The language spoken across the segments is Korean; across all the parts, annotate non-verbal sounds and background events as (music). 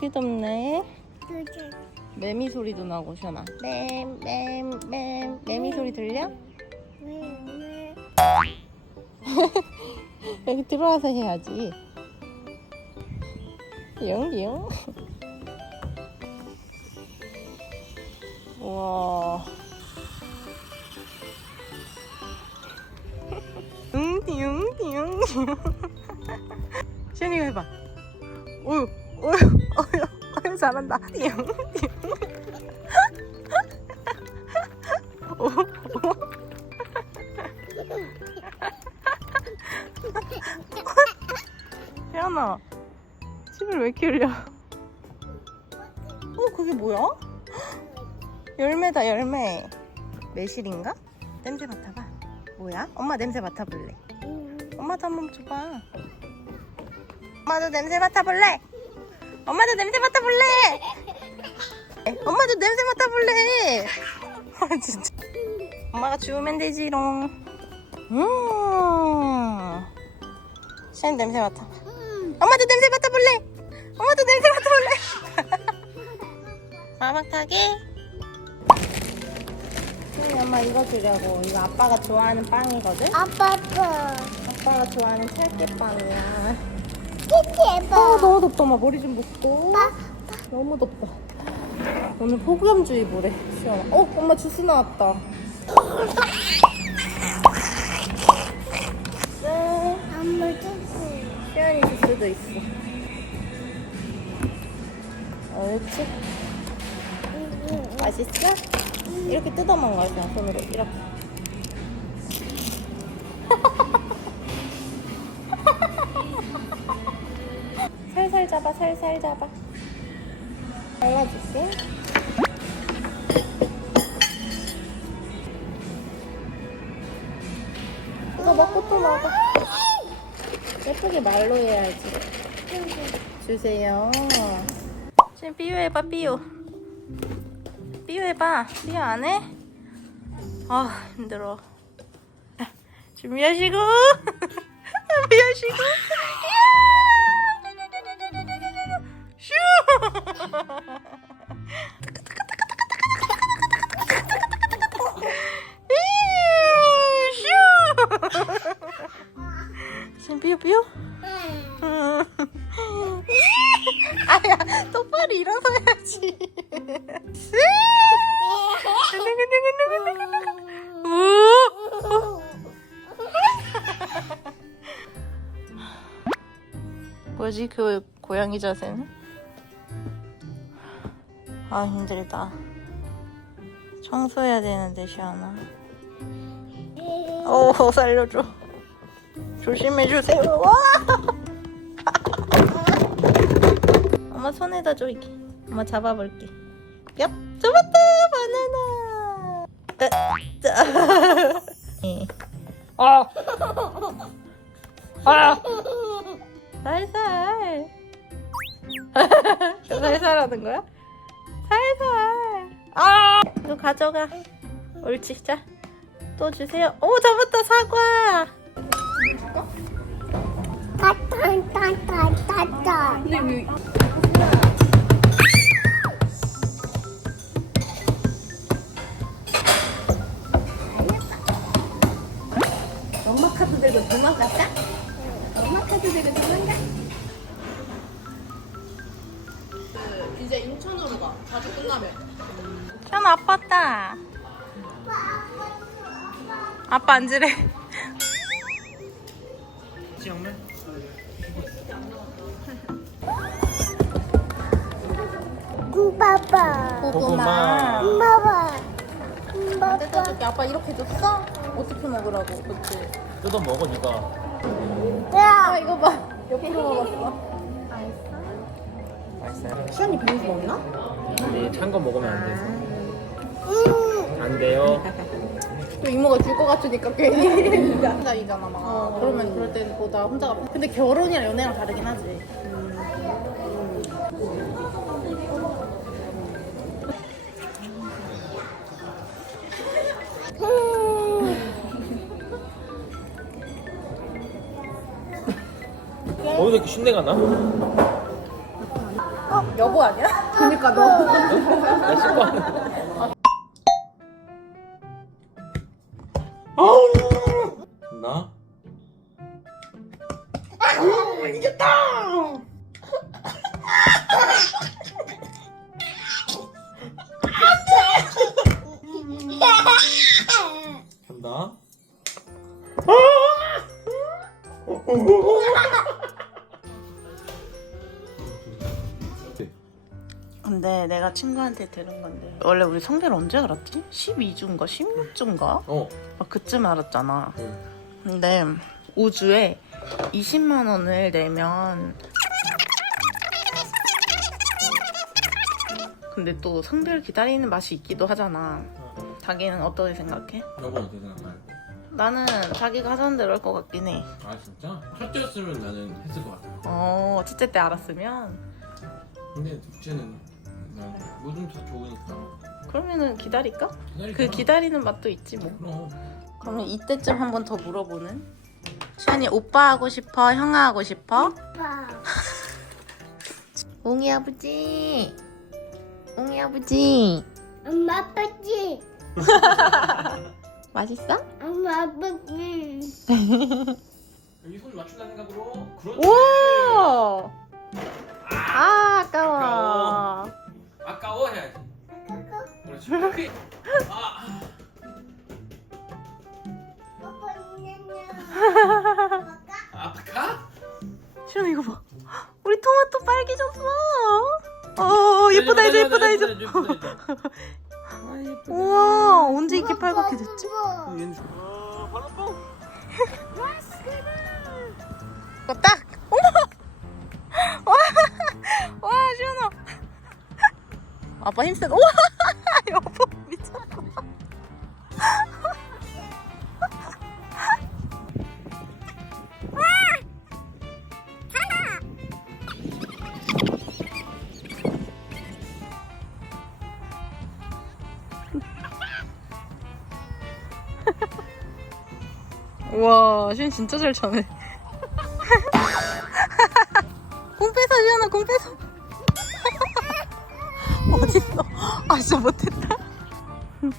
되게 덥네. 매미 소리도 나고 션아. 맴맴맴 매미 소리 들려? 왜왜 (laughs) 여기 들어와서 해야지. 띠용띠용. (laughs) 우와. 응, 띠용, 띠용, 띠용. 시현이가 해봐. 어유, 잘한다. 띠용, 오. 태연아 침을 왜 흘려? 어 그게 뭐야? 열매다 열매 매실인가? 냄새 맡아봐 뭐야? 엄마 냄새 맡아볼래 엄마도 한번 줘봐 엄마도 냄새 맡아볼래? 엄마도 냄새 맡아볼래? 엄마도 냄새 맡아볼래? 아 진짜 엄마가 주우면 되지롱 음 시안 냄새 맡아봐 엄마도 냄새 맡아볼래? 엄마도 냄새 맡아볼래? 마막 타기? 응, 엄마 이거 주려고. 이거 아빠가 좋아하는 빵이거든? 아빠 아빠 아빠가 좋아하는 찰기빵이야. 키키 아, 너무 덥다. 엄마 머리 좀 묶고. 너무 덥다. 오늘 폭염주의보래. 시원아. 어, 엄마 주스 나왔다. 네. 엄마 주스 시원이 주스도 있어. 옳지. 맛있어? 이렇게 뜯어 먹어요, 그냥 손으로. 이렇게. 잡아. 잘라줄게. 이거 먹고 또 먹어. 예쁘게 말로 해야지. 주세요. 지금 삐요 해봐, 삐요. 삐요 해봐. 삐요 안 해? 아, 힘들어. 아, 준비하시고. (laughs) 준비하시고. 지금 삐요, 삐요? (laughs) 아야 똑바로 일어서야지. 뭐지 그 고양이 자세는? 아 힘들다. 청소해야 되는데 시원아 오 살려줘 조심해주세요. 와! (laughs) 엄마 손에다 줘 이게. 엄마 잡아볼게. 얍! 잡았다! 바나나! 으, 짜. (laughs) 예. 아. 아. 살살. (laughs) 살살 하는 거야? 살살. 아! 이거 가져가. 옳지. 자 또 주세요. 오 잡았다 사과 엄마 카드 들고 도망갈까? 엄마 카드 들고 도망가 이제 인천으로 가. 자주 끝나면. 현 아팠다 아빠 앉으래 지영맨? 구바바 고구마. 엄마봐. 엄마봐 뜯어줄게 아빠 이렇게 줬어? 어떻게 먹으라고 그치? 뜯어 먹어 니가. 아 야 이거 봐. 옆으로 먹었어. 시안이 비빔 먹나? 네, 찬거 먹으면 안 돼서. 음. 안 돼요 (laughs) 또 이모가 줄 것 같으니까 괜히 혼자이잖아 막 그러면 그럴 때보다 혼자가 편- 근데 결혼이랑 연애랑 다르긴 하지 어디서 이렇게 신내가 나? 여보 아니야? 그니까 너. 나 씻고 왔는데. 나? 친구한테 들은 건데 원래 우리 성별 언제 알았지? 12주인가 16주인가? 어. 막 그쯤 알았잖아 응. 근데 우주에 20만 원을 내면 근데 또 성별 기다리는 맛이 있기도 하잖아 자기는 어떻게 생각해? 여보 어떻게 생각해? 나는 자기가 하자는 대로 할 것 같긴 해 아 진짜? 첫째였으면 나는 했을 것 같아. 어, 첫째 때 알았으면 근데 둘째는 난 뭐든 다 좋으니까. 그러면은 기다릴까? 그 기다리는 맛도 있지 뭐 그럼. 그러면 이때쯤 한 번 더 물어보는 시안이 오빠 하고 싶어? 형아 하고 싶어? 아빠. 옹이 (laughs) 아버지 옹이 아버지 엄마 아빠지. (laughs) 맛있어? 엄마 아빠지. 여기 손 맞춘다 생각으로. 그렇지. 오! 아 아까워 아까워 해야지. 그렇지. 오케이. 아. 아까? 시안아 이거 봐 우리 토마토 빨개졌어 어 예쁘다 이제 예쁘다 이제 우와 언제 이렇게 빨갛게 됐지? 아, 바로 뻥. 이거 딱! 어머! 아빠 힘세. 우와! (laughs) 여보, 미쳤어. (laughs) 우와, 시원 진짜 잘 차네. (laughs) 공 뺏어 시원아 공 뺏어 (laughs) 어딨어. 아 진짜 못했다. (laughs)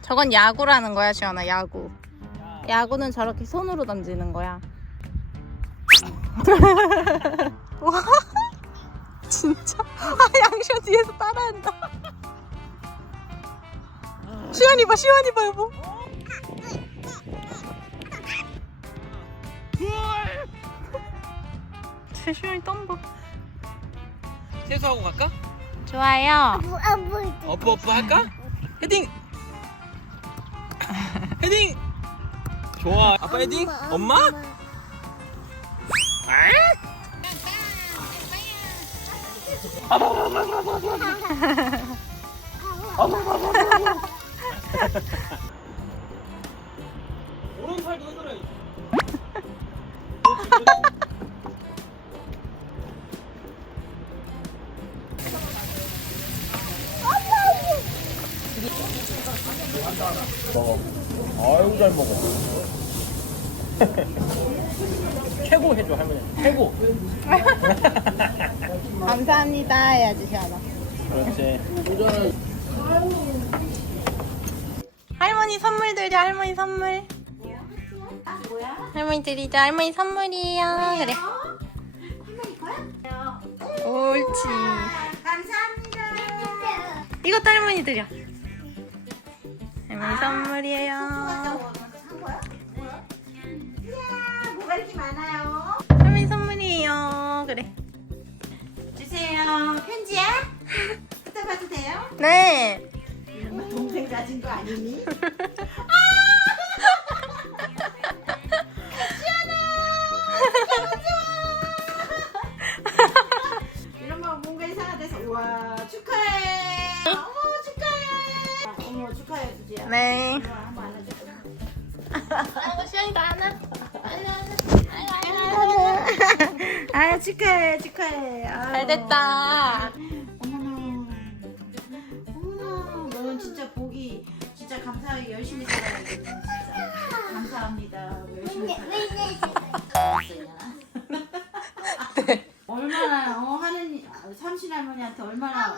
저건 야구라는 거야 시원아 야구. 야구는 저렇게 손으로 던지는 거야. (laughs) 와 진짜? 아 양쇼 뒤에서 따라한다. 시연이 봐, 시연이 봐, 여보. 땀 봐. 세수하고 갈까? 좋아요. 아빠 아빠. 어프 어프 할까? 헤딩. 헤딩. 좋아. 아빠 헤딩. 엄마? 오른팔 (laughs) 먹어. 아유 잘 먹어. (laughs) 최고 해줘 할머니. 최고. (laughs) 감사합니다 해야지, 시연아. 그렇지. 할머니 선물 드려, 할머니 선물. 할머니 드리자, 할머니 선물이에요. 그래. 옳지. 감사합니다. 이것도 할머니 드려. 할머니 선물이에요. 뭐가 이렇게 많아요? 할머니 선물이에요. 그래. 주세요. 편지야? (laughs) 뜯어봐도 돼요? 네. 동생 가진 거 아니니? (laughs) 축하해. 잘 됐다. 어머나. 어머나 감사하게 열심히 살아야 돼 진짜. 감사합니다. 열심히 살아. 얼마나 어 하는 삼신 할머니한테 얼마나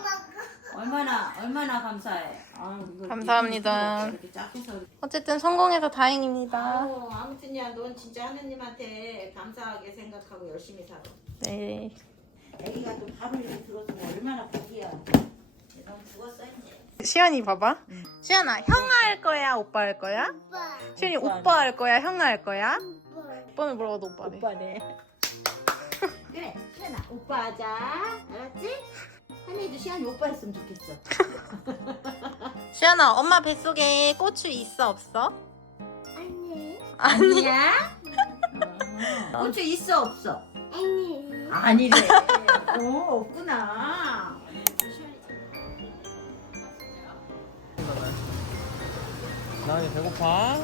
얼마나 얼마나 감사해. 아유, 이거 감사합니다. 이렇게 쫙 해서 어쨌든 성공해서 다행입니다. 아유, 아무튼야 넌 진짜 하느님한테 감사하게 생각하고 열심히 살아. 네. 애기가 또 밥을 이렇게 들었으면 얼마나 복이야. 넌 죽었어 이제. 시연이 봐봐. 시연아, 형아 할 거야, 오빠 할 거야? 시연이 오빠 할 거야, 형아 할 거야? 오빠는 뭐라고 하도 오빠래. 오빠네. (laughs) 그래, 시연아, 오빠 하자. 알았지? 한이도 시연이 오빠 했으면 좋겠어. (laughs) 시연아, 엄마 뱃속에 고추 있어, 없어? 아니, 아니야? (laughs) 고추 있어 없어? 아니. 아니래. 어 없구나. 나 이제 배고파.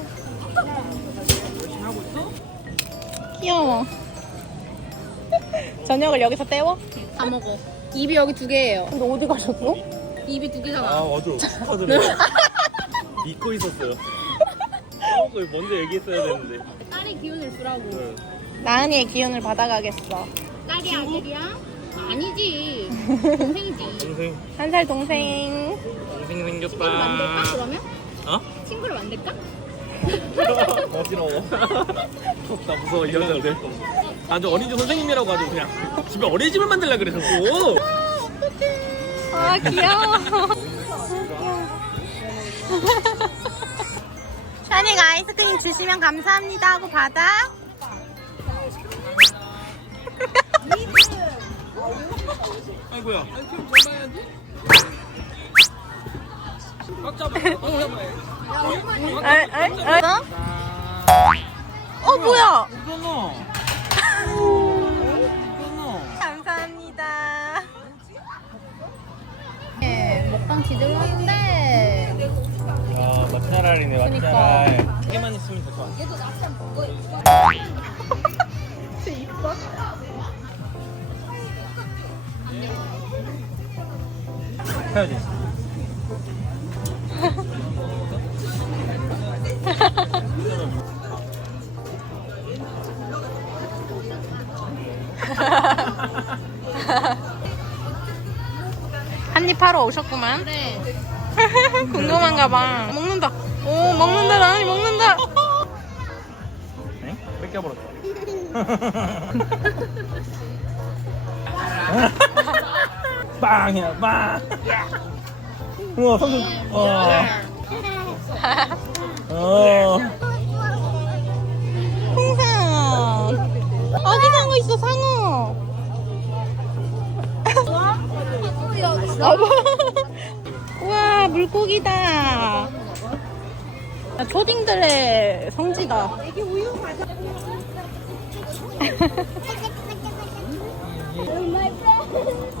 귀여워. 저녁을 여기서 때워? 다 먹어. 입이 여기 두 개예요. 근데 어디 가셨어? 입이 두아 개잖아. 맞아. 축하드려요. (laughs) 잊고 있었어요. 먼저 얘기했어야 되는데. 딸이 기운을 주라고. 응. 나은이의 기운을 받아가겠어. 딸이 아들이야? 아니지. 동생이지. 동생 한 살 동생. 동생 생겼다. 친구를 만들까 그러면? 어? 친구를 만들까? (laughs) 어지러워. (laughs) 나 무서워 이 여자들. 아주 어린이집 선생님이라고 하죠 그냥. 집에 어린이집을 만들라 그래 자꾸. 아, 귀여워. (laughs) 샤니가 아이스크림 주시면 감사합니다 하고 받아. 아이고야. 아이스크림 잡아야지. 꽉 잡아. 꽉 잡아야 에, 에, 에? 어, 뭐야? 감사합니다. 네, 먹방 제대로 하는데. 아 맛잘알이네 맛잘알. 세개만 있으면 더 좋아. 해야지. (laughs) 한입 하러 오셨구만. 그래. (laughs) 궁금한가 봐. 먹는다. 오, 먹는다. 나은이 먹는다. 네? 뺏겨버렸어. (laughs) 빵이야 빵. 우와 성공. 와. 어. (laughs) 풍선. 어디 상어 있어, 상어. 여보. 우와, 물고기다. 야, 초딩들의 성지다. (laughs)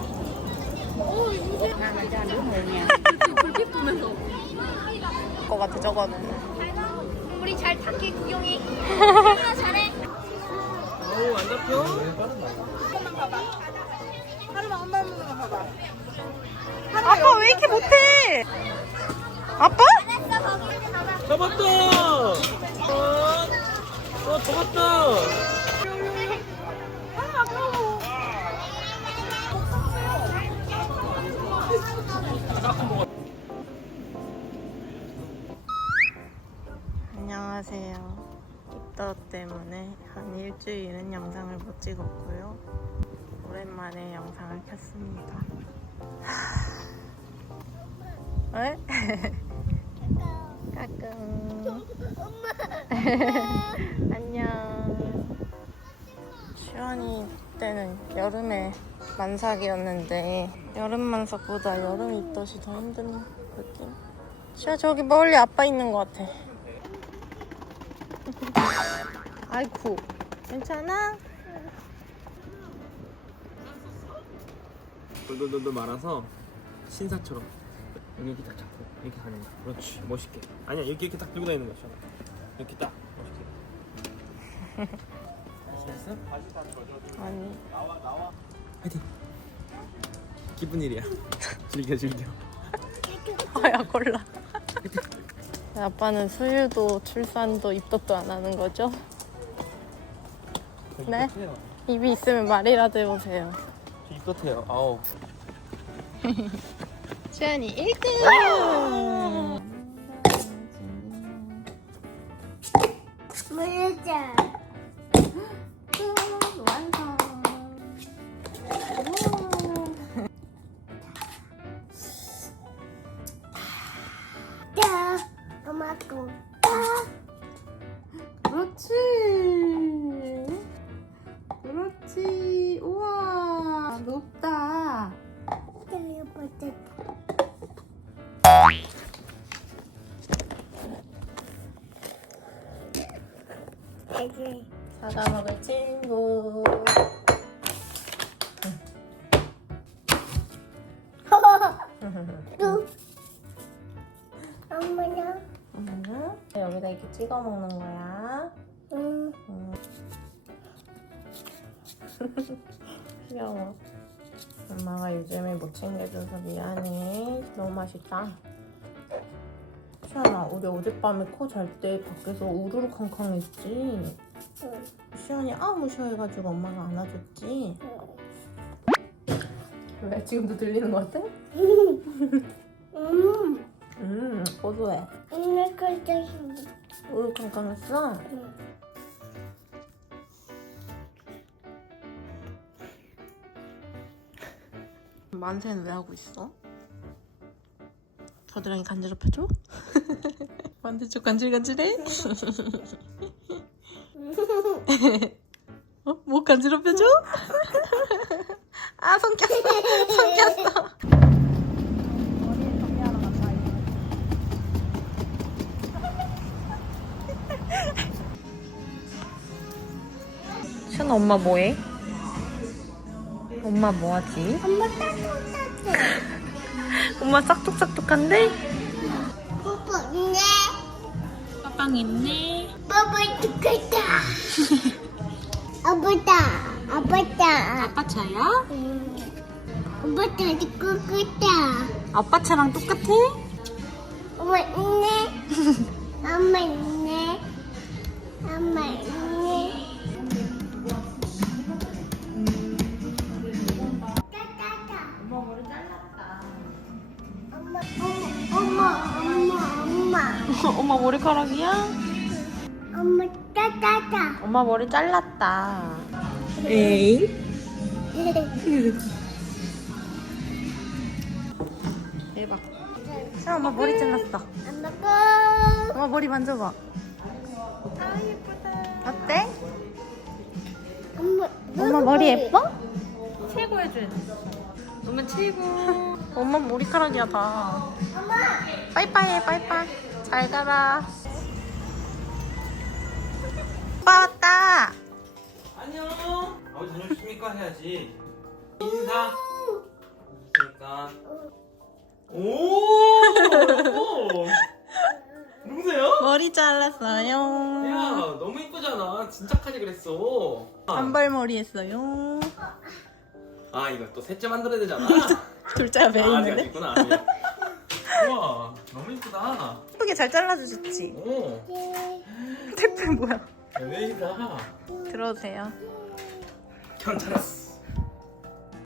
것 같아, 저거는. 우리 잘 구경해. 하나 (laughs) 잘해. 어우 안 잡혀? 아빠 왜 이렇게 못해? 아빠? 잡았다. 어, 어 잡았다. 안녕하세요. 입덧 때문에 한 일주일은 영상을 못 찍었고요. 오랜만에 영상을 켰습니다. 하... 에? 까꿍. (laughs) 안녕. 시원이 때는 여름에 만삭이었는데 여름 만삭보다 여름 입덧이 더 힘든 느낌? 시아 저기 멀리 아빠 있는 것 같아. (laughs) 아이쿠 괜찮아? 돌돌돌돌 말아서 신사처럼 이렇게 딱 잡고 이렇게 가는 거야. 그렇지 멋있게. 아니야 이렇게 이렇게 딱 들고 다니는 거야. 이렇게 딱 멋있게. (laughs) 잘했어? 아니 파이팅. 기쁜 일이야. (laughs) 즐겨 즐겨. 아야 골라 아빠는 수유도 출산도 입덧도 안 하는 거죠? 네. 입이 있으면 말이라도 해보세요. 똑같아요. 아우. (laughs) 수연이 1등! 물자. 또 엄마나 응? 여기다 이렇게 찍어 먹는 거야. 응 (laughs) 귀여워. 엄마가 요즘에 못 챙겨줘서 미안해. 너무 맛있다. 시연아, 우리 어젯밤에 코 잘 때 밖에서 우르르 캉캉했지? 응. 시연이 아 무시해가지고 엄마가 안아줬지? 왜? 지금도 들리는 것 같아? (laughs) 음 음, 고소해. 오늘 거다 우르르 캉캉했어? 응. 만세는 왜 하고 있어? 겨드랑이 간지럽혀줘? (laughs) 반대쪽 간질간질해? (laughs) 어? 목 간지럽혀줘? (laughs) 아, 손 꼈어. 손 꼈어. 션 엄마 뭐해? 엄마 뭐하지? 엄마 따뜻하대 엄마 싹둑싹둑한데? 뽀뽀 있네 빠빵 있네. 뽀뽀 죽겠다 (laughs) 아빠다 아빠다 아빠 차야? 응. 아빠 다 죽겠다 아빠 차랑 똑같아? 엄마 있네 엄마 있네 엄마 있네 엄마 엄마 엄마 엄마 (laughs) 엄마 머리카락이야? 엄마 따따따 엄마 머리 잘랐다. 에이? (laughs) 대박. 자, 엄마 머리 잘랐어. 엄마 고 엄마 머리 만져봐. 아 예쁘다 어때? 엄마 엄마 머리 예뻐? 최고 해줘야 돼. 엄마 최고. 엄마 머리카락이야 다. 빠이빠이 해 빠이빠이. 잘 가라. 오빠 왔다. 안녕. 아버지 다녀오십니까 해야지. 인사. 그러니까. 오. 오. 누구세요? 머리 잘랐어요. 야 너무 이쁘잖아. 진짜까지 그랬어. 단발머리 했어요. 아 이거 또 셋째 만들어야 되잖아. (laughs) 둘째가 배 아, 있는데? 있구나. 우와 너무 이쁘다. 예쁘게 잘 잘라주셨지? 오. (laughs) 택배 뭐야? 웬일이다. 들어오세요. 경찰았어.